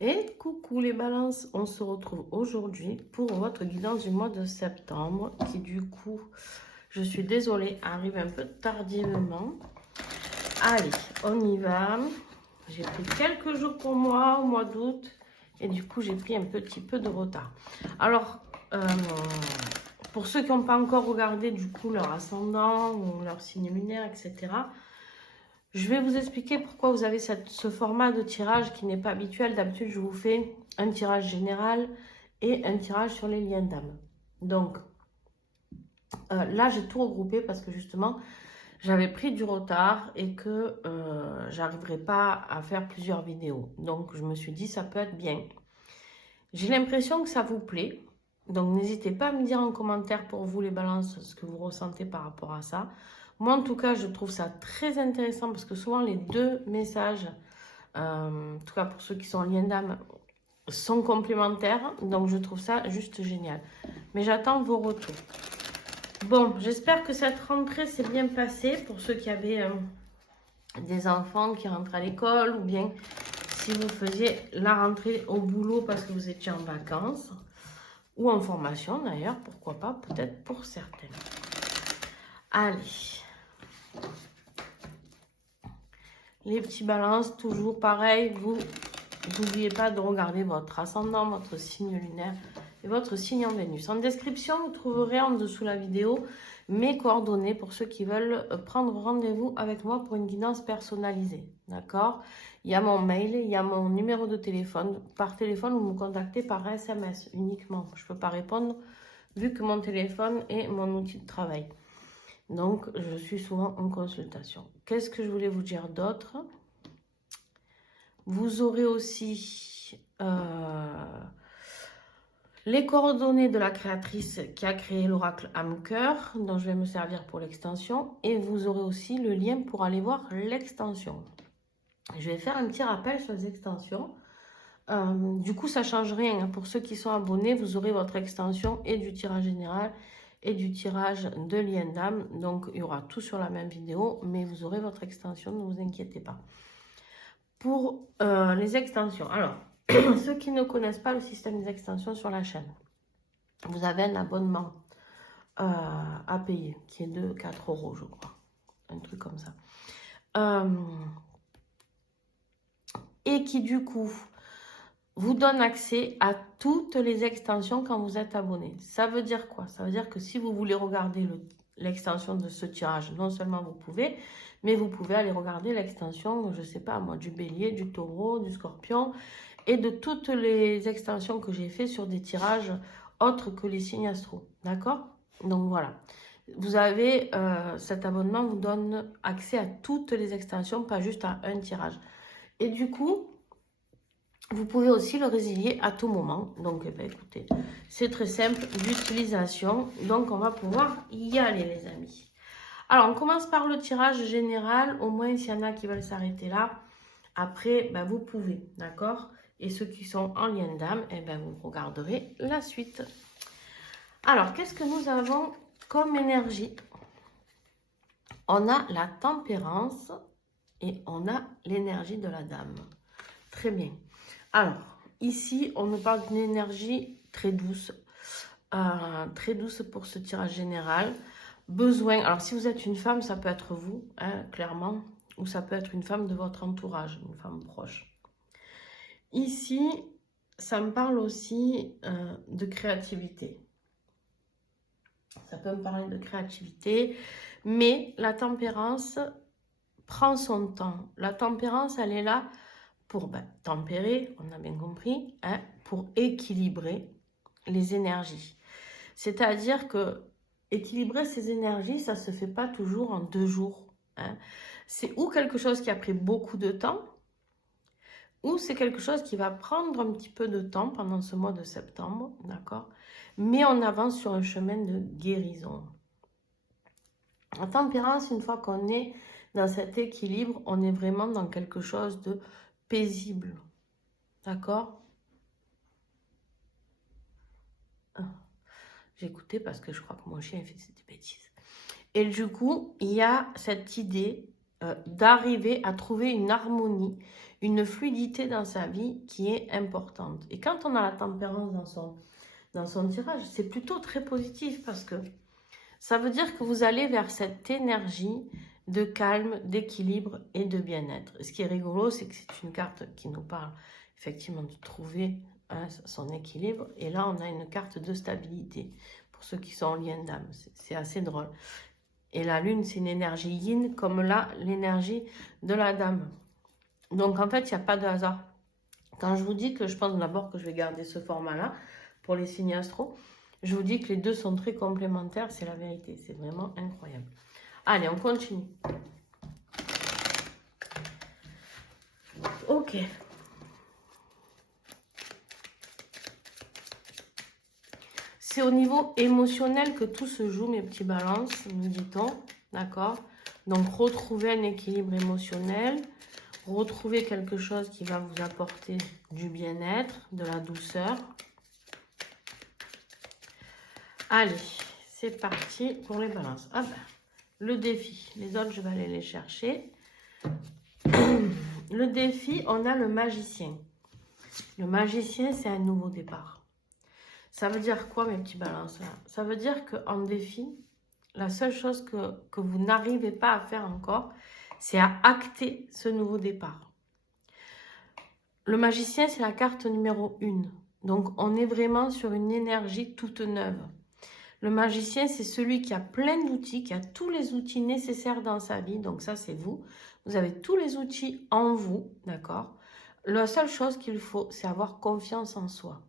Et coucou les balances, on se retrouve aujourd'hui pour votre guidance du mois de septembre qui du coup, je suis désolée, arrive un peu tardivement. Allez, on y va. J'ai pris quelques jours pour moi au mois d'août et du coup j'ai pris un petit peu de retard. Alors, pour ceux qui n'ont pas encore regardé du coup leur ascendant ou leur signe lunaire, etc., je vais vous expliquer pourquoi vous avez ce format de tirage qui n'est pas habituel. D'habitude, je vous fais un tirage général et un tirage sur les liens d'âme. Donc, là, j'ai tout regroupé parce que justement, j'avais pris du retard et que j'arriverai pas à faire plusieurs vidéos. Donc, je me suis dit, ça peut être bien. J'ai l'impression que ça vous plaît. Donc, n'hésitez pas à me dire en commentaire pour vous, les balances, ce que vous ressentez par rapport à ça. Moi, en tout cas, je trouve ça très intéressant parce que souvent, les deux messages, en tout cas pour ceux qui sont en lien d'âme, sont complémentaires. Donc, je trouve ça juste génial. Mais j'attends vos retours. Bon, j'espère que cette rentrée s'est bien passée pour ceux qui avaient des enfants qui rentrent à l'école ou bien si vous faisiez la rentrée au boulot parce que vous étiez en vacances ou en formation d'ailleurs, pourquoi pas, peut-être pour certaines. Allez. Les petits balances, toujours pareil, vous n'oubliez pas de regarder votre ascendant, votre signe lunaire et votre signe en Vénus. En description, vous trouverez en dessous la vidéo mes coordonnées pour ceux qui veulent prendre rendez-vous avec moi pour une guidance personnalisée. D'accord? Il y a mon mail, il y a mon numéro de téléphone. Par téléphone, vous me contactez par SMS uniquement. Je ne peux pas répondre vu que mon téléphone est mon outil de travail. Donc, je suis souvent en consultation. Qu'est-ce que je voulais vous dire d'autre? Vous aurez aussi les coordonnées de la créatrice qui a créé l'oracle âme cœur, dont je vais me servir pour l'extension. Et vous aurez aussi le lien pour aller voir l'extension. Je vais faire un petit rappel sur les extensions. Du coup, ça ne change rien. Pour ceux qui sont abonnés, vous aurez votre extension et du tirage général et du tirage de lien d'âme. Donc, il y aura tout sur la même vidéo, mais vous aurez votre extension, ne vous inquiétez pas. Pour les extensions, alors, ceux qui ne connaissent pas le système des extensions sur la chaîne, vous avez un abonnement à payer qui est de 4 €, je crois. Un truc comme ça. Et qui, du coup, vous donne accès à toutes les extensions quand vous êtes abonné. Ça veut dire quoi? Ça veut dire que si vous voulez regarder l'extension de ce tirage, non seulement vous pouvez, mais vous pouvez aller regarder l'extension, je ne sais pas moi, du bélier, du taureau, du scorpion et de toutes les extensions que j'ai fait sur des tirages autres que les signes astro. D'accord? Donc voilà. Vous avez, cet abonnement vous donne accès à toutes les extensions, pas juste à un tirage. Et du coup, vous pouvez aussi le résilier à tout moment. Donc, eh bien, écoutez, c'est très simple d'utilisation. Donc, on va pouvoir y aller, les amis. Alors, on commence par le tirage général. Au moins, s'il y en a qui veulent s'arrêter là, après, ben, vous pouvez, d'accord? Et ceux qui sont en lien d'âme, eh ben, vous regarderez la suite. Alors, qu'est-ce que nous avons comme énergie? On a la tempérance et on a l'énergie de la dame. Très bien. Alors, ici, on nous parle d'une énergie très douce pour ce tirage général. Besoin, alors si vous êtes une femme, ça peut être vous, hein, clairement, ou ça peut être une femme de votre entourage, une femme proche. Ici, ça me parle aussi de créativité. Ça peut me parler de créativité, mais la tempérance prend son temps. La tempérance, elle est là pour tempérer, on a bien compris, hein, pour équilibrer les énergies. C'est-à-dire que équilibrer ces énergies, ça ne se fait pas toujours en 2 jours. Hein. C'est ou quelque chose qui a pris beaucoup de temps, ou c'est quelque chose qui va prendre un petit peu de temps pendant ce mois de septembre, d'accord? Mais on avance sur un chemin de guérison. En tempérance, une fois qu'on est dans cet équilibre, on est vraiment dans quelque chose de paisible. D'accord? J'ai écouté parce que je crois que mon chien fait des bêtises. Et du coup, il y a cette idée d'arriver à trouver une harmonie, une fluidité dans sa vie qui est importante. Et quand on a la tempérance dans son tirage, c'est plutôt très positif parce que ça veut dire que vous allez vers cette énergie de calme, d'équilibre et de bien-être. Ce qui est rigolo, c'est que c'est une carte qui nous parle effectivement de trouver son équilibre. Et là, on a une carte de stabilité pour ceux qui sont en lien d'âme. C'est assez drôle. Et la lune, c'est une énergie yin, comme là, l'énergie de la dame. Donc, en fait, il n'y a pas de hasard. Quand je vous dis que je pense d'abord que je vais garder ce format-là pour les signes astro, je vous dis que les deux sont très complémentaires, c'est la vérité. C'est vraiment incroyable. Allez, on continue. Ok. C'est au niveau émotionnel que tout se joue, mes petits balances, nous dit-on. D'accord? Donc, retrouver un équilibre émotionnel. Retrouver quelque chose qui va vous apporter du bien-être, de la douceur. Allez, c'est parti pour les balances. Ah ben, le défi, les autres, je vais aller les chercher. Le défi, on a le magicien. Le magicien, c'est un nouveau départ. Ça veut dire quoi, mes petits balances là? Ça veut dire qu'en défi, la seule chose que vous n'arrivez pas à faire encore, c'est à acter ce nouveau départ. Le magicien, c'est la carte numéro 1. Donc, on est vraiment sur une énergie toute neuve. Le magicien, c'est celui qui a plein d'outils, qui a tous les outils nécessaires dans sa vie. Donc, ça, c'est vous. Vous avez tous les outils en vous, d'accord? La seule chose qu'il faut, c'est avoir confiance en soi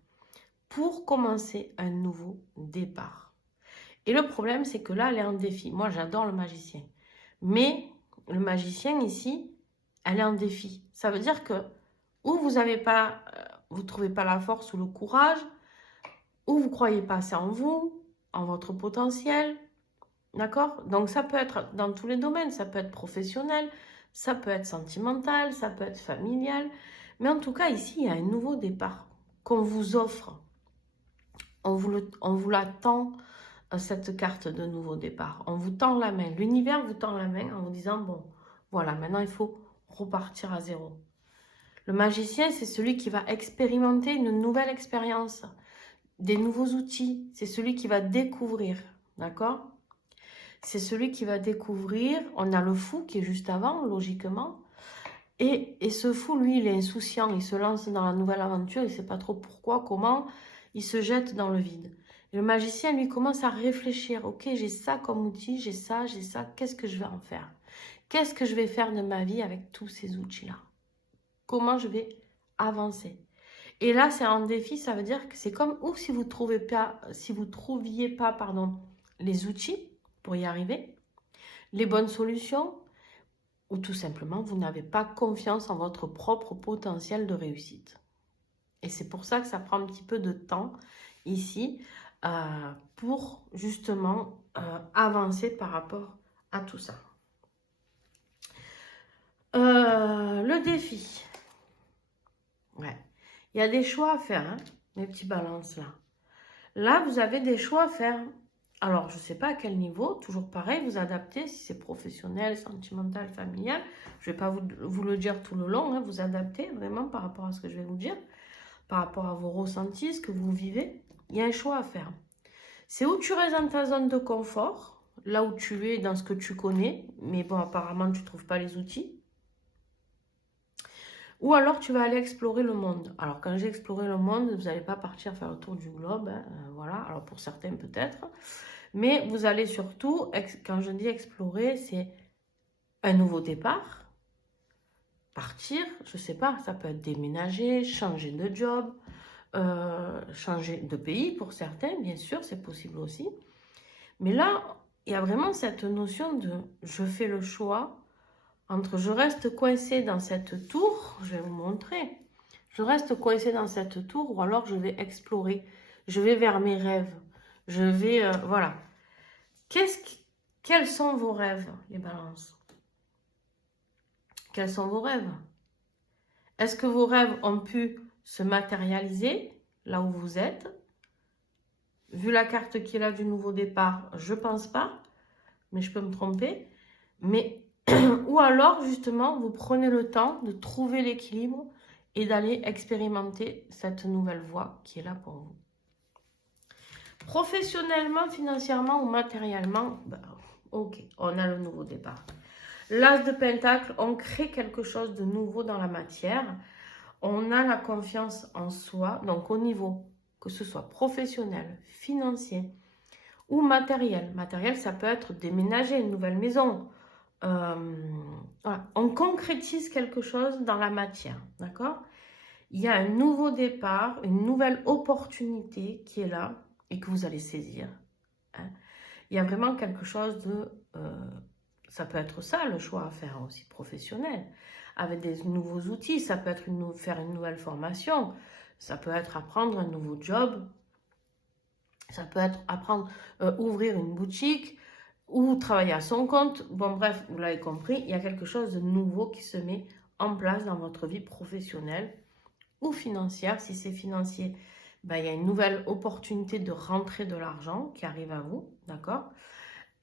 pour commencer un nouveau départ. Et le problème, c'est que là, elle est en défi. Moi, j'adore le magicien. Mais le magicien, ici, elle est en défi. Ça veut dire que ou vous ne trouvez pas la force ou le courage, ou vous ne croyez pas assez en vous, en votre potentiel, d'accord? Donc ça peut être dans tous les domaines, ça peut être professionnel, ça peut être sentimental, ça peut être familial, mais en tout cas ici, il y a un nouveau départ qu'on vous offre. On vous la tend, cette carte de nouveau départ. On vous tend la main, l'univers vous tend la main en vous disant, bon, voilà, maintenant il faut repartir à zéro. Le magicien, c'est celui qui va expérimenter une nouvelle expérience, des nouveaux outils. C'est celui qui va découvrir, d'accord? C'est celui qui va découvrir. On a le fou qui est juste avant, logiquement. Et ce fou, lui, il est insouciant. Il se lance dans la nouvelle aventure. Il ne sait pas trop pourquoi, comment. Il se jette dans le vide. Et le magicien, lui, commence à réfléchir. Ok, j'ai ça comme outil, j'ai ça. Qu'est-ce que je vais en faire? Qu'est-ce que je vais faire de ma vie avec tous ces outils-là? Comment je vais avancer? Et là, c'est un défi, ça veut dire que c'est comme ou si vous trouviez pas, les outils pour y arriver, les bonnes solutions, ou tout simplement, vous n'avez pas confiance en votre propre potentiel de réussite. Et c'est pour ça que ça prend un petit peu de temps ici pour justement avancer par rapport à tout ça. Le défi. Ouais. Il y a des choix à faire, hein, mes petits balances là. Là, vous avez des choix à faire. Alors, je ne sais pas à quel niveau, toujours pareil, vous adaptez, si c'est professionnel, sentimental, familial. Je ne vais pas vous le dire tout le long, hein, vous adaptez vraiment par rapport à ce que je vais vous dire, par rapport à vos ressentis, ce que vous vivez. Il y a un choix à faire. C'est où tu restes dans ta zone de confort, là où tu es, dans ce que tu connais, mais bon, apparemment, tu ne trouves pas les outils. Ou alors, tu vas aller explorer le monde. Alors, quand j'ai exploré le monde, vous n'allez pas partir faire le tour du globe. Hein, voilà. Alors, pour certains, peut-être. Mais vous allez surtout, quand je dis explorer, c'est un nouveau départ. Partir, je ne sais pas, ça peut être déménager, changer de job, changer de pays pour certains, bien sûr, c'est possible aussi. Mais là, il y a vraiment cette notion de je fais le choix entre je reste coincé dans cette tour, je vais vous montrer, je reste coincé dans cette tour ou alors je vais explorer, je vais vers mes rêves, je vais, voilà. Quels sont vos rêves, les balances? Quels sont vos rêves? Est-ce que vos rêves ont pu se matérialiser là où vous êtes? Vu la carte qui est là du nouveau départ, je ne pense pas, mais je peux me tromper. Mais Ou alors, justement, vous prenez le temps de trouver l'équilibre et d'aller expérimenter cette nouvelle voie qui est là pour vous. Professionnellement, financièrement ou matériellement, ben, ok, on a le nouveau départ. L'As de Pentacle, on crée quelque chose de nouveau dans la matière. On a la confiance en soi, donc au niveau, que ce soit professionnel, financier ou matériel. Matériel, ça peut être déménager, une nouvelle maison. Voilà. On concrétise quelque chose dans la matière, d'accord? Il y a un nouveau départ, une nouvelle opportunité qui est là et que vous allez saisir. Hein. Il y a vraiment quelque chose de... ça peut être ça, le choix à faire aussi professionnel, avec des nouveaux outils. Ça peut être faire une nouvelle formation. Ça peut être apprendre un nouveau job. Ça peut être apprendre, ouvrir une boutique ou travailler à son compte. Bon, bref, vous l'avez compris, il y a quelque chose de nouveau qui se met en place dans votre vie professionnelle ou financière. Si c'est financier, ben, il y a une nouvelle opportunité de rentrer de l'argent qui arrive à vous, d'accord?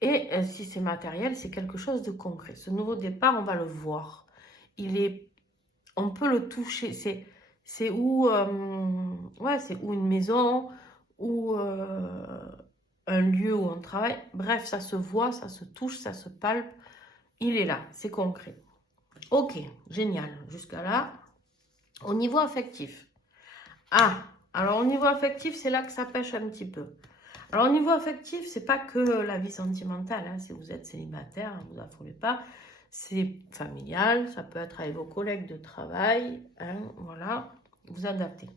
Et si c'est matériel, c'est quelque chose de concret. Ce nouveau départ, on va le voir. On peut le toucher. C'est où, ouais, c'est où une maison, ou un lieu où on travaille. Bref, ça se voit, ça se touche, ça se palpe. Il est là, c'est concret. Ok, génial. Jusqu'à là, au niveau affectif. Ah, alors au niveau affectif, c'est là que ça pêche un petit peu. Alors au niveau affectif, c'est pas que la vie sentimentale. Hein. Si vous êtes célibataire, ne vous affolez pas. C'est familial, ça peut être avec vos collègues de travail. Hein, voilà, vous adaptez.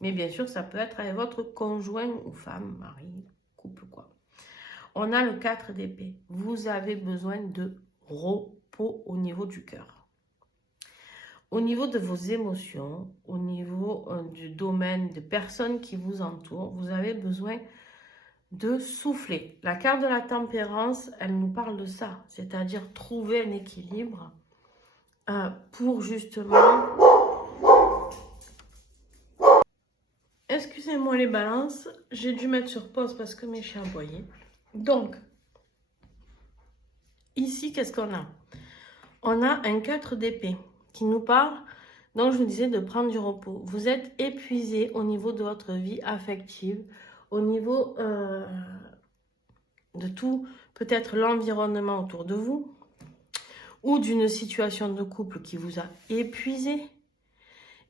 Mais bien sûr, ça peut être avec votre conjoint ou femme, mari, couple, quoi. On a le 4 d'épée. Vous avez besoin de repos au niveau du cœur. Au niveau de vos émotions, au niveau du domaine des personnes qui vous entourent, vous avez besoin de souffler. La carte de la tempérance, elle nous parle de ça, c'est-à-dire trouver un équilibre pour justement... Excusez-moi les balances, j'ai dû mettre sur pause parce que mes chiens aboyaient. Donc, ici, qu'est-ce qu'on a? On a un 4 d'épée qui nous parle, donc je vous disais, de prendre du repos. Vous êtes épuisé au niveau de votre vie affective, au niveau de tout, peut-être l'environnement autour de vous, ou d'une situation de couple qui vous a épuisé.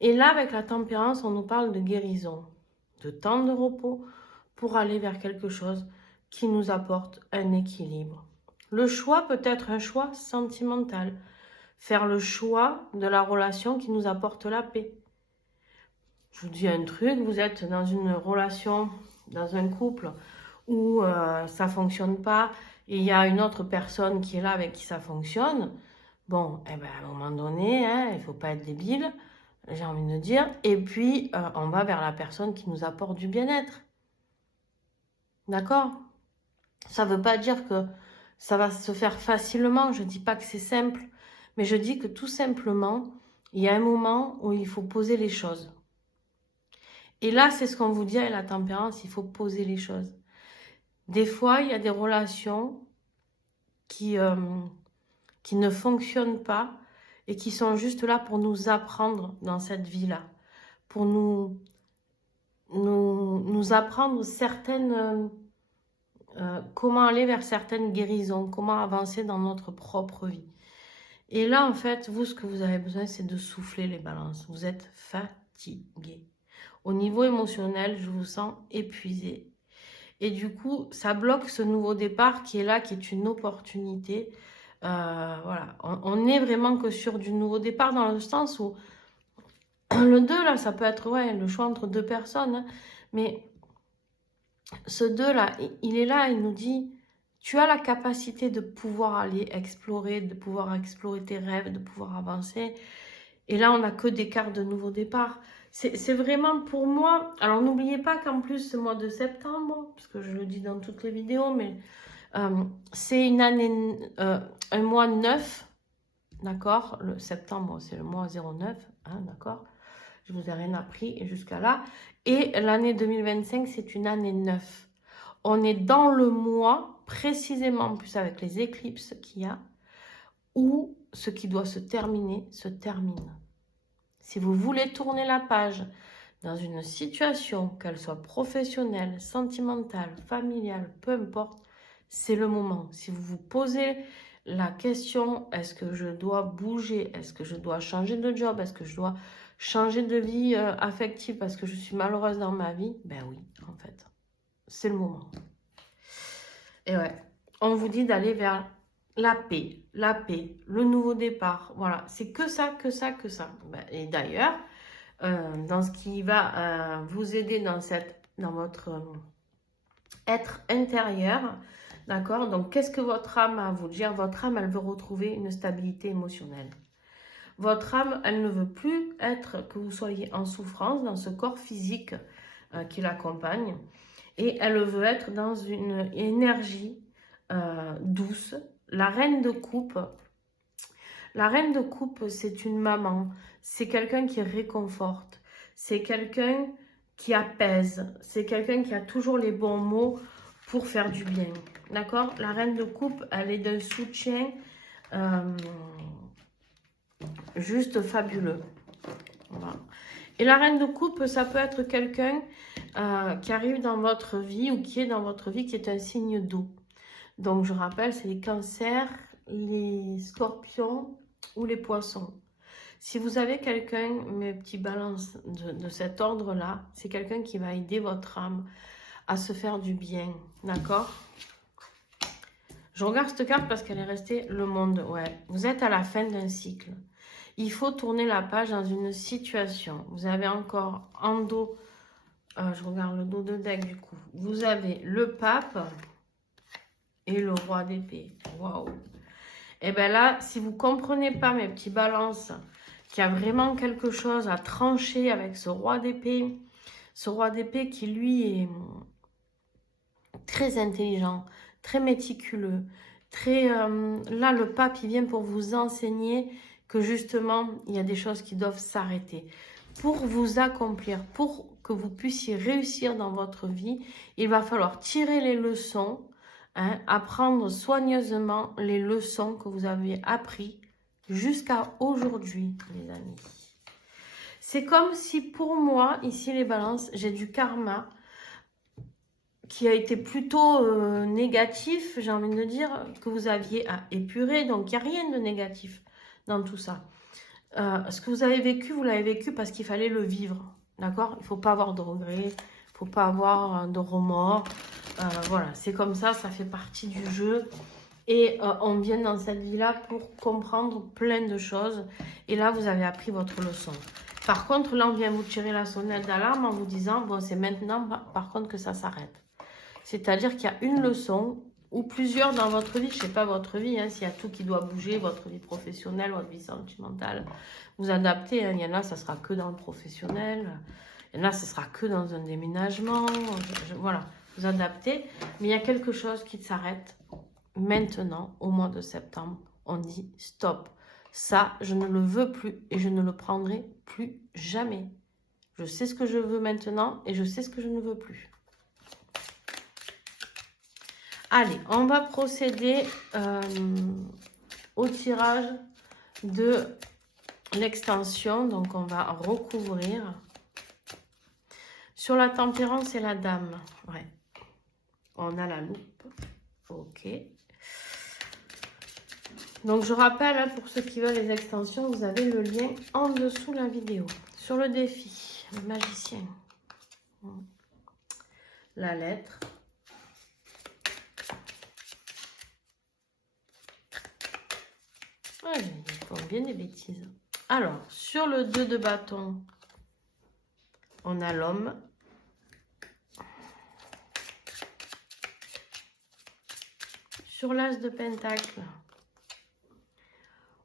Et là, avec la tempérance, on nous parle de guérison, de temps de repos pour aller vers quelque chose qui nous apporte un équilibre. Le choix peut être un choix sentimental. Faire le choix de la relation qui nous apporte la paix. Je vous dis un truc, vous êtes dans une relation, dans un couple où ça ne fonctionne pas et il y a une autre personne qui est là avec qui ça fonctionne. Bon, eh ben, à un moment donné, hein, il ne faut pas être débile, j'ai envie de dire. Et puis, on va vers la personne qui nous apporte du bien-être. D'accord? Ça ne veut pas dire que ça va se faire facilement. Je ne dis pas que c'est simple. Mais je dis que tout simplement, il y a un moment où il faut poser les choses. Et là, c'est ce qu'on vous dit avec la tempérance, il faut poser les choses. Des fois, il y a des relations qui ne fonctionnent pas et qui sont juste là pour nous apprendre dans cette vie-là. Pour nous apprendre certaines... comment aller vers certaines guérisons, comment avancer dans notre propre vie. Et là, en fait, vous, ce que vous avez besoin, c'est de souffler les balances. Vous êtes fatigué. Au niveau émotionnel, je vous sens épuisé. Et du coup, ça bloque ce nouveau départ qui est là, qui est une opportunité. Voilà, on n'est vraiment que sur du nouveau départ dans le sens où le 2, là, ça peut être ouais, le choix entre deux personnes. Hein, mais ce 2-là, il est là, il nous dit... Tu as la capacité de pouvoir aller explorer, de pouvoir explorer tes rêves, de pouvoir avancer. Et là, on n'a que des cartes de nouveau départ. C'est vraiment pour moi... Alors, n'oubliez pas qu'en plus, ce mois de septembre, parce que je le dis dans toutes les vidéos, mais c'est une année, un mois 9, d'accord? Le septembre, c'est le mois 09, hein, d'accord? Je vous ai rien appris jusqu'à là. Et l'année 2025, c'est une année 9. On est dans le mois... précisément, en plus avec les éclipses qu'il y a, où ce qui doit se terminer se termine. Si vous voulez tourner la page dans une situation, qu'elle soit professionnelle, sentimentale, familiale, peu importe, c'est le moment. Si vous vous posez la question, est-ce que je dois bouger? Est-ce que je dois changer de job? Est-ce que je dois changer de vie affective parce que je suis malheureuse dans ma vie? Ben oui, en fait, c'est le moment. Et ouais, on vous dit d'aller vers la paix, le nouveau départ. Voilà, c'est que ça, que ça, que ça. Et d'ailleurs, dans ce qui va vous aider dans votre être intérieur, d'accord? Donc, qu'est-ce que votre âme a à vous dire? Votre âme, elle veut retrouver une stabilité émotionnelle. Votre âme, elle ne veut plus être que vous soyez en souffrance dans ce corps physique qui l'accompagne. Et elle veut être dans une énergie douce. La reine de coupe, c'est une maman. C'est quelqu'un qui réconforte. C'est quelqu'un qui apaise. C'est quelqu'un qui a toujours les bons mots pour faire du bien. D'accord? La reine de coupe, elle est d'un soutien juste fabuleux. Voilà. Et la reine de coupe, ça peut être quelqu'un qui arrive dans votre vie ou qui est dans votre vie, qui est un signe d'eau. Donc, je rappelle, c'est les cancers, les scorpions ou les poissons. Si vous avez quelqu'un, mes petits balances de cet ordre-là, c'est quelqu'un qui va aider votre âme à se faire du bien. D'accord? Je regarde cette carte parce qu'elle est restée le monde. Ouais, vous êtes à la fin d'un cycle. Il faut tourner la page dans une situation. Vous avez encore en dos, je regarde le dos de deck du coup. Vous avez le pape et le roi d'épée. Waouh! Et bien là, si vous ne comprenez pas, mes petits balances, qu'il y a vraiment quelque chose à trancher avec ce roi d'épée qui lui est très intelligent, très méticuleux, très... là, le pape, il vient pour vous enseigner que justement, il y a des choses qui doivent s'arrêter. Pour vous accomplir, pour que vous puissiez réussir dans votre vie, il va falloir tirer les leçons, hein, apprendre soigneusement les leçons que vous avez apprises jusqu'à aujourd'hui, les amis. C'est comme si pour moi, ici les balances, j'ai du karma qui a été plutôt négatif, j'ai envie de dire, que vous aviez à épurer. Donc, il n'y a rien de négatif dans tout ça. Ce que vous avez vécu, vous l'avez vécu parce qu'il fallait le vivre. D'accord? Il ne faut pas avoir de regrets, il ne faut pas avoir de remords. Voilà, c'est comme ça fait partie du jeu. Et on vient dans cette vie-là pour comprendre plein de choses. Et là, vous avez appris votre leçon. Par contre, là, on vient vous tirer la sonnette d'alarme en vous disant, bon, c'est maintenant, par contre, que ça s'arrête. C'est-à-dire qu'il y a une leçon ou plusieurs dans votre vie, je ne sais pas votre vie, hein, s'il y a tout qui doit bouger, votre vie professionnelle, votre vie sentimentale, vous adaptez. Hein, il y en a, ça sera que dans le professionnel. Il y en a, ça sera que dans un déménagement. Voilà, vous adaptez. Mais il y a quelque chose qui s'arrête maintenant, au mois de septembre. On dit stop. Ça, je ne le veux plus et je ne le prendrai plus jamais. Je sais ce que je veux maintenant et je sais ce que je ne veux plus. Allez, on va procéder au tirage de l'extension. Donc, on va recouvrir. Sur la tempérance et la dame. Ouais. On a la loupe. Ok. Donc, je rappelle, hein, pour ceux qui veulent les extensions, vous avez le lien en dessous de la vidéo. Sur le défi, le magicien. La lettre. Ouais, ils font bien des bêtises. Alors, sur le 2 de bâton, on a l'homme. Sur l'as de pentacle,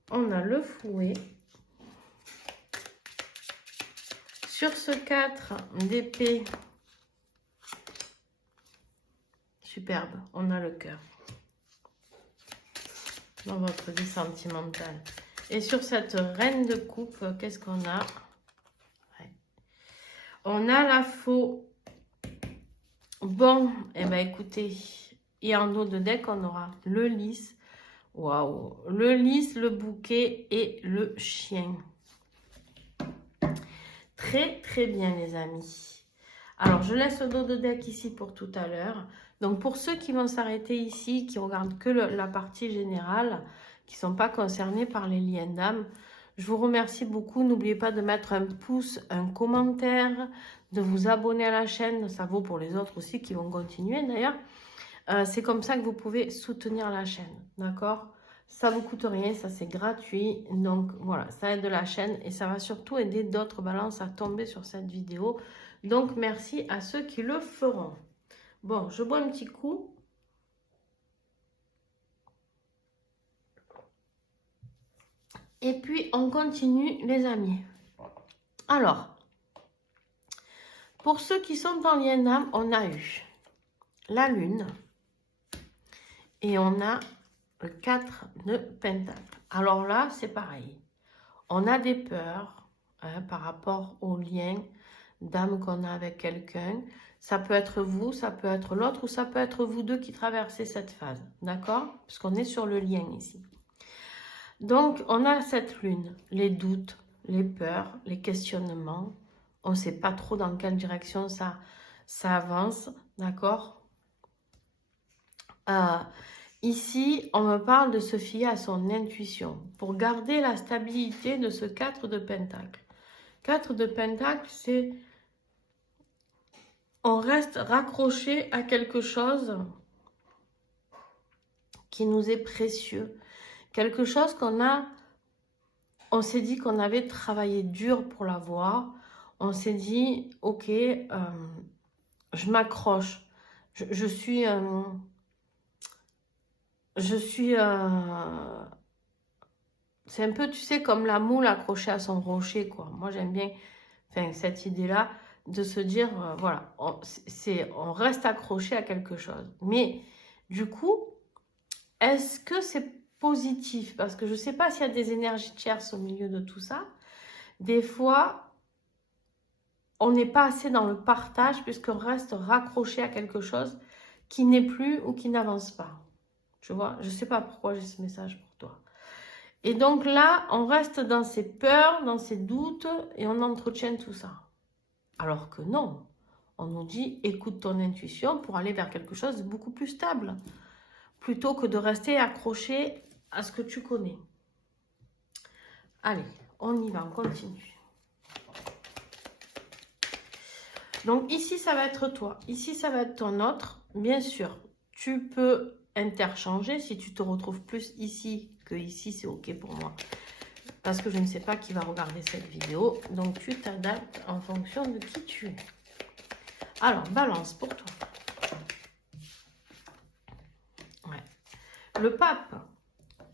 on a le fouet. Sur ce 4 d'épée, superbe, on a le cœur. Dans votre vie sentimentale. Et sur cette reine de coupe, qu'est-ce qu'on a? Ouais. On a la faux. Bon, eh bien écoutez, et en dos de deck, on aura le lys Waouh. Le lys, le bouquet et le chien. Très, très bien, les amis. Alors, je laisse le dos de deck ici pour tout à l'heure. Donc, pour ceux qui vont s'arrêter ici, qui regardent que la partie générale, qui ne sont pas concernés par les liens d'âme, je vous remercie beaucoup. N'oubliez pas de mettre un pouce, un commentaire, de vous abonner à la chaîne. Ça vaut pour les autres aussi qui vont continuer d'ailleurs. C'est comme ça que vous pouvez soutenir la chaîne, d'accord? Ça ne vous coûte rien, ça c'est gratuit. Donc voilà, ça aide la chaîne et ça va surtout aider d'autres balances à tomber sur cette vidéo. Donc merci à ceux qui le feront. Bon, je bois un petit coup. Et puis on continue les amis. Alors, pour ceux qui sont en lien d'âme, on a eu la lune. Et on a le 4 de pentacle. Alors là, c'est pareil. On a des peurs par rapport au lien d'âme qu'on a avec quelqu'un. Ça peut être vous, ça peut être l'autre, ou ça peut être vous deux qui traversez cette phase. D'accord? Puisqu'on est sur le lien ici. Donc, on a cette lune, les doutes, les peurs, les questionnements. On ne sait pas trop dans quelle direction ça avance. D'accord? Ici, on me parle de se fier à son intuition pour garder la stabilité de ce 4 de pentacle. 4 de pentacle, c'est on reste raccroché à quelque chose qui nous est précieux. Quelque chose on s'est dit qu'on avait travaillé dur pour l'avoir. On s'est dit, ok, je m'accroche. Je suis... c'est un peu, tu sais, comme la moule accrochée à son rocher, quoi. Moi, j'aime bien cette idée-là de se dire, voilà, on reste accroché à quelque chose. Mais du coup, est-ce que c'est positif? Parce que je ne sais pas s'il y a des énergies tierces au milieu de tout ça. Des fois, on n'est pas assez dans le partage puisqu'on reste raccroché à quelque chose qui n'est plus ou qui n'avance pas. Tu vois, je ne sais pas pourquoi j'ai ce message pour toi. Et donc là, on reste dans ses peurs, dans ses doutes et on entretient tout ça. Alors que non, on nous dit écoute ton intuition pour aller vers quelque chose de beaucoup plus stable. Plutôt que de rester accroché à ce que tu connais. Allez, on y va, on continue. Donc ici, ça va être toi. Ici, ça va être ton autre. Bien sûr, tu peux interchanger. Si tu te retrouves plus ici que ici, c'est OK pour moi. Parce que je ne sais pas qui va regarder cette vidéo. Donc, tu t'adaptes en fonction de qui tu es. Alors, balance pour toi. Ouais. Le pape.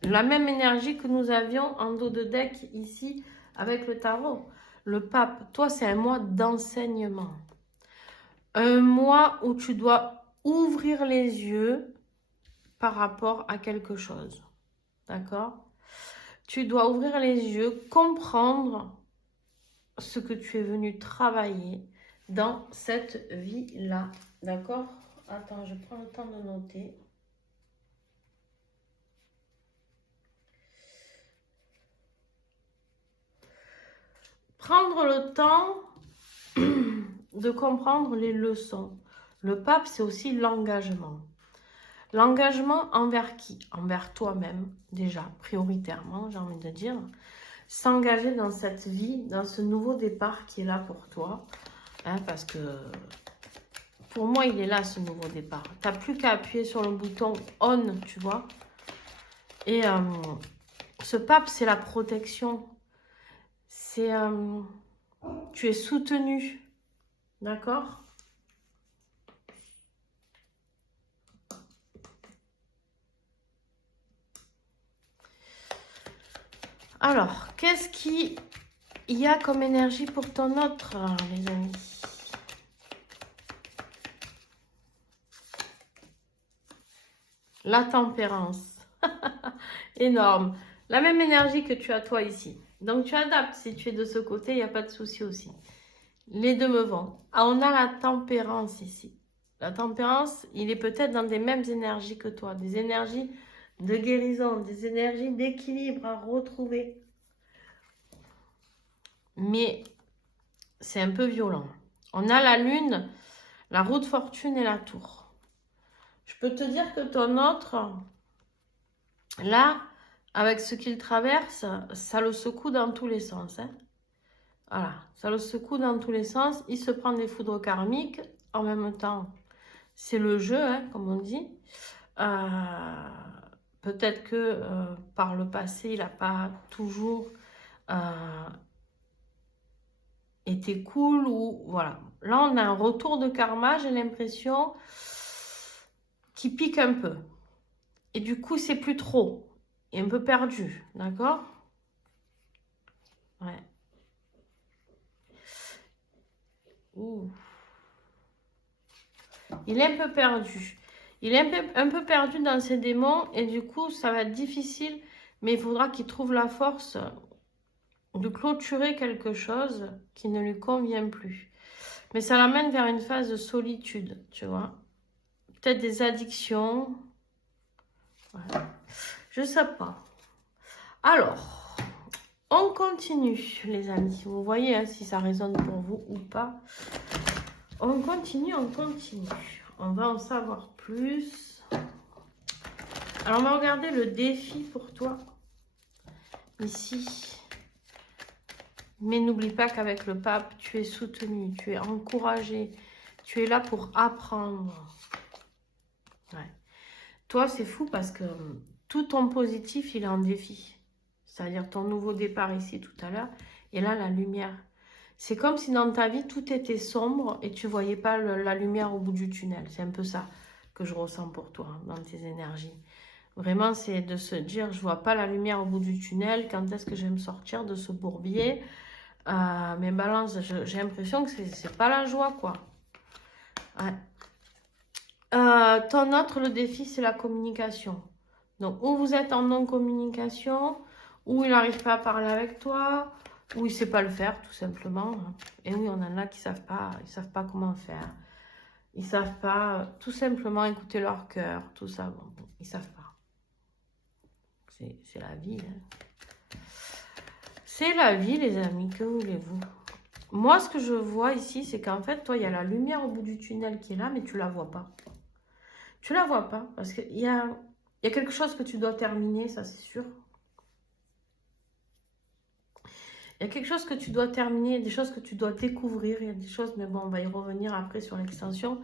La même énergie que nous avions en dos de deck ici avec le tarot. Le pape, toi, c'est un mois d'enseignement. Un mois où tu dois ouvrir les yeux par rapport à quelque chose. D'accord? Tu dois ouvrir les yeux, comprendre ce que tu es venu travailler dans cette vie-là. D'accord? Attends, je prends le temps de noter. Prendre le temps de comprendre les leçons. Le pape, c'est aussi l'engagement. L'engagement envers qui? Envers toi-même, déjà, prioritairement, j'ai envie de dire. S'engager dans cette vie, dans ce nouveau départ qui est là pour toi. Hein, parce que, pour moi, il est là, ce nouveau départ. Tu n'as plus qu'à appuyer sur le bouton « on », tu vois. Et ce pape, c'est la protection. C'est... tu es soutenu. D'accord? Alors, qu'est-ce qu'il y a comme énergie pour ton autre, les amis? La tempérance. Énorme. La même énergie que tu as toi ici. Donc, tu adaptes. Si tu es de ce côté, il n'y a pas de souci aussi. Les deux me vont. Ah, on a la tempérance ici. La tempérance, il est peut-être dans des mêmes énergies que toi. Des énergies de guérison, des énergies d'équilibre à retrouver. Mais c'est un peu violent. On a la lune, la roue de fortune et la tour. Je peux te dire que ton autre, là, avec ce qu'il traverse, ça le secoue dans tous les sens. Hein. Voilà, ça le secoue dans tous les sens. Il se prend des foudres karmiques. En même temps, c'est le jeu, hein, comme on dit. Peut-être que par le passé, il n'a pas toujours été cool. Ou voilà. Là, on a un retour de karma, j'ai l'impression, qui pique un peu. Et du coup, c'est plus trop. Il est un peu perdu, d'accord? Ouais. Ouh. Il est un peu perdu. Il est un peu perdu dans ses démons et du coup, ça va être difficile. Mais il faudra qu'il trouve la force de clôturer quelque chose qui ne lui convient plus. Mais ça l'amène vers une phase de solitude, tu vois. Peut-être des addictions. Ouais. Je sais pas. Alors, on continue, les amis. Vous voyez hein, si ça résonne pour vous ou pas. On continue, on continue. On va en savoir plus. Alors, on va regarder le défi pour toi. Ici. Mais n'oublie pas qu'avec le pape, tu es soutenu, tu es encouragé. Tu es là pour apprendre. Ouais. Toi, c'est fou parce que tout ton positif, il est en défi. C'est-à-dire ton nouveau départ ici tout à l'heure. Et là, la lumière. C'est comme si dans ta vie, tout était sombre et tu ne voyais pas la lumière au bout du tunnel. C'est un peu ça que je ressens pour toi, hein, dans tes énergies. Vraiment, c'est de se dire, je ne vois pas la lumière au bout du tunnel. Quand est-ce que je vais me sortir de ce bourbier? Mais balance, j'ai l'impression que c'est pas la joie, quoi. Ouais. Ton autre, le défi, c'est la communication. Donc, ou vous êtes en non-communication, ou il n'arrive pas à parler avec toi, ou il ne sait pas le faire, tout simplement. Et oui, on en a qui ils savent pas comment faire. Ils savent pas tout simplement écouter leur cœur, tout ça. Bon, ils savent pas. C'est la vie. Hein. C'est la vie, les amis, que voulez-vous? Moi, ce que je vois ici, c'est qu'en fait, toi, il y a la lumière au bout du tunnel qui est là, mais tu la vois pas. Tu la vois pas, parce qu'il y a quelque chose que tu dois terminer, ça c'est sûr. Il y a quelque chose que tu dois terminer, des choses que tu dois découvrir. Il y a des choses, mais bon, on va y revenir après sur l'extension.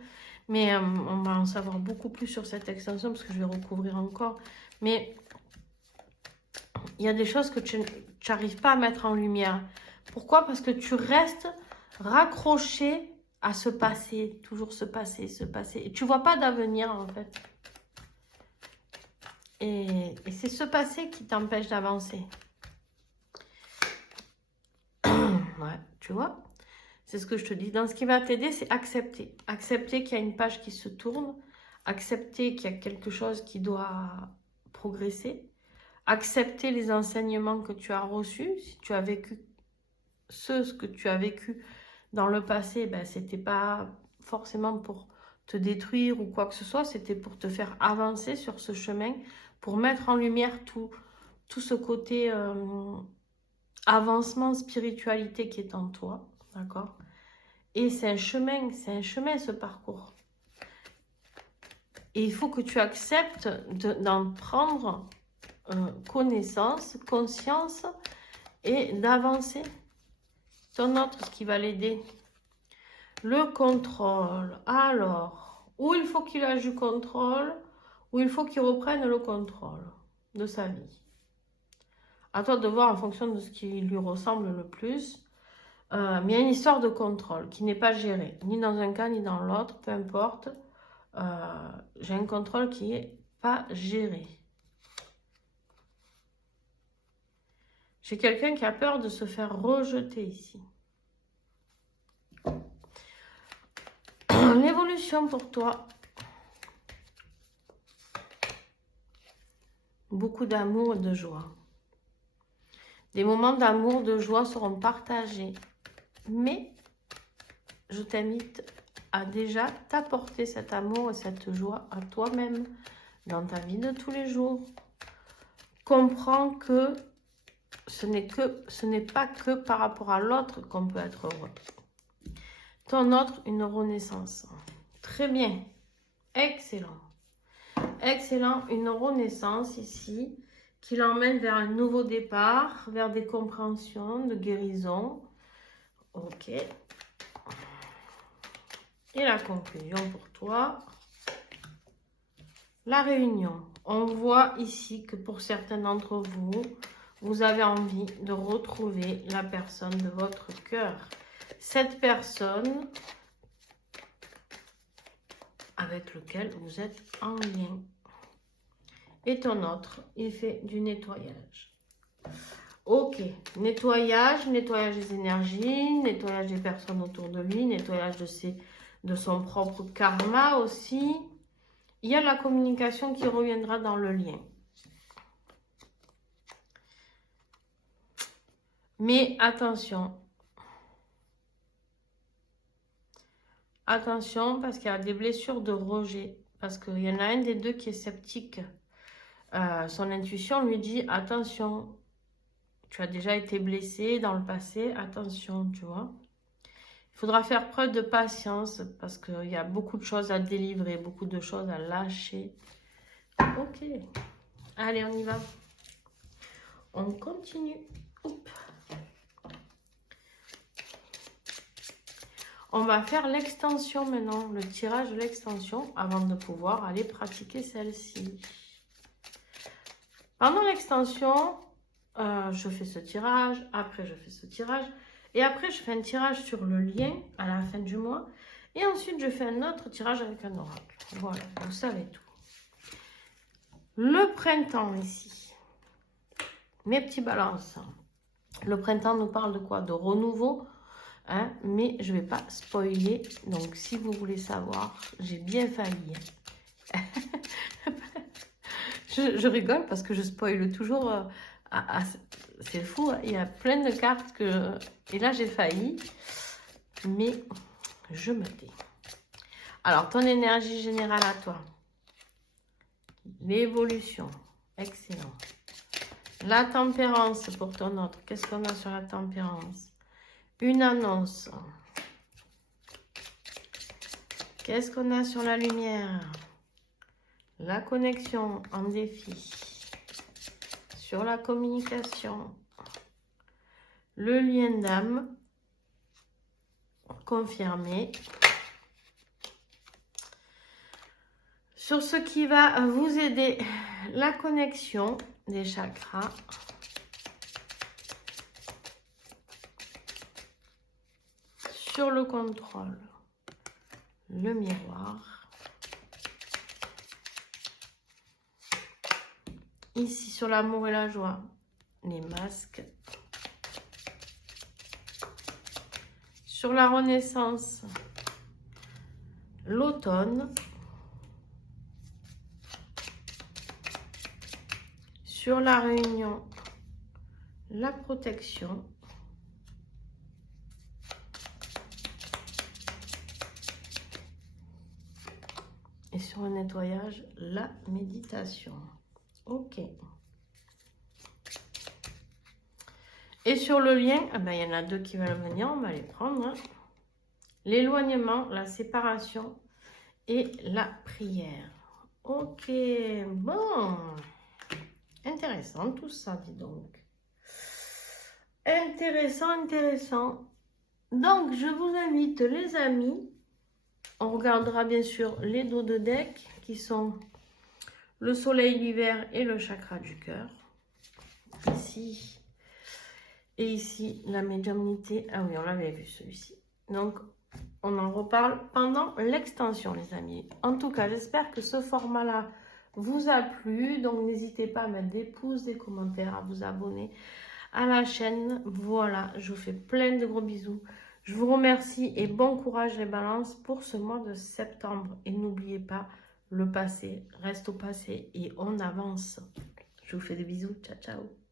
Mais on va en savoir beaucoup plus sur cette extension, parce que je vais recouvrir encore. Mais il y a des choses que tu n'arrives pas à mettre en lumière. Pourquoi? Parce que tu restes raccroché à ce passé, toujours ce passé, ce passé. Et tu ne vois pas d'avenir, en fait. Et c'est ce passé qui t'empêche d'avancer. Ouais, tu vois, c'est ce que je te dis. Dans ce qui va t'aider, c'est accepter. Accepter qu'il y a une page qui se tourne. Accepter qu'il y a quelque chose qui doit progresser. Accepter les enseignements que tu as reçus. Si tu as vécu ce que tu as vécu dans le passé, ben, c'était pas forcément pour te détruire ou quoi que ce soit. C'était pour te faire avancer sur ce chemin, pour mettre en lumière tout ce côté... avancement, spiritualité qui est en toi, d'accord? Et c'est un chemin ce parcours. Et il faut que tu acceptes d'en prendre connaissance, conscience et d'avancer. Ton autre, ce qui va l'aider. Le contrôle. Alors, où il faut qu'il ait du contrôle, ou il faut qu'il reprenne le contrôle de sa vie. À toi de voir en fonction de ce qui lui ressemble le plus. Mais il y a une histoire de contrôle qui n'est pas gérée, ni dans un cas ni dans l'autre, peu importe. J'ai un contrôle qui n'est pas géré. J'ai quelqu'un qui a peur de se faire rejeter ici. L'évolution pour toi. Beaucoup d'amour et de joie. Des moments d'amour, de joie seront partagés. Mais je t'invite à déjà t'apporter cet amour et cette joie à toi-même. dans ta vie de tous les jours. Comprends que ce n'est pas que par rapport à l'autre qu'on peut être heureux. Ton autre, une renaissance. Très bien. Excellent. Excellent. Une renaissance ici qui l'emmène vers un nouveau départ, vers des compréhensions, de guérison. Ok. Et la conclusion pour toi. La réunion. On voit ici que pour certains d'entre vous, vous avez envie de retrouver la personne de votre cœur. Cette personne avec laquelle vous êtes en lien. Et ton autre, il fait du nettoyage. Ok, nettoyage des énergies, nettoyage des personnes autour de lui, nettoyage de son propre karma aussi. Il y a la communication qui reviendra dans le lien. Mais attention. Attention parce qu'il y a des blessures de rejet. Parce qu'il y en a un des deux qui est sceptique. Son intuition lui dit attention. Tu as déjà été blessé dans le passé. Attention, tu vois. Il faudra faire preuve de patience parce qu'il y a beaucoup de choses à délivrer. Beaucoup de choses à lâcher. Ok. Allez, on y va. On continue. Oups. On va faire l'extension maintenant, le tirage de l'extension, avant de pouvoir aller pratiquer celle-ci. Pendant l'extension, je fais ce tirage, après je fais ce tirage, et après je fais un tirage sur le lien à la fin du mois, et ensuite je fais un autre tirage avec un oracle. Voilà, vous savez tout. Le printemps ici, mes petits balances. Le printemps nous parle de quoi? De renouveau. Hein, mais je ne vais pas spoiler, donc si vous voulez savoir, j'ai bien failli. je rigole parce que je spoile toujours. C'est fou, hein, il y a plein de cartes que... Et là, j'ai failli, mais je me tais. Alors, ton énergie générale à toi. L'évolution, excellent. La tempérance pour ton autre. Qu'est-ce qu'on a sur la tempérance? Une annonce. Qu'est-ce qu'on a sur la lumière? La connexion en défi. Sur la communication. Le lien d'âme. Confirmé. Sur ce qui va vous aider, la connexion des chakras. Sur le contrôle, le miroir. Ici, sur l'amour et la joie, les masques. Sur la renaissance, l'automne. Sur la réunion, la protection. Et sur le nettoyage, la méditation. Ok. Et sur le lien, ah ben, il y en a deux qui veulent venir, on va les prendre. Hein. L'éloignement, la séparation et la prière. Ok, bon. Intéressant tout ça, dis donc. Intéressant, intéressant. Donc, je vous invite, les amis, on regardera bien sûr les dos de deck qui sont le soleil, l'hiver et le chakra du cœur. Ici. Et ici, la médiumnité. Ah oui, on l'avait vu celui-ci. Donc, on en reparle pendant l'extension, les amis. En tout cas, j'espère que ce format-là vous a plu. Donc, n'hésitez pas à mettre des pouces, des commentaires, à vous abonner à la chaîne. Voilà, je vous fais plein de gros bisous. Je vous remercie et bon courage les balances pour ce mois de septembre. Et n'oubliez pas, le passé reste au passé et on avance. Je vous fais des bisous. Ciao, ciao.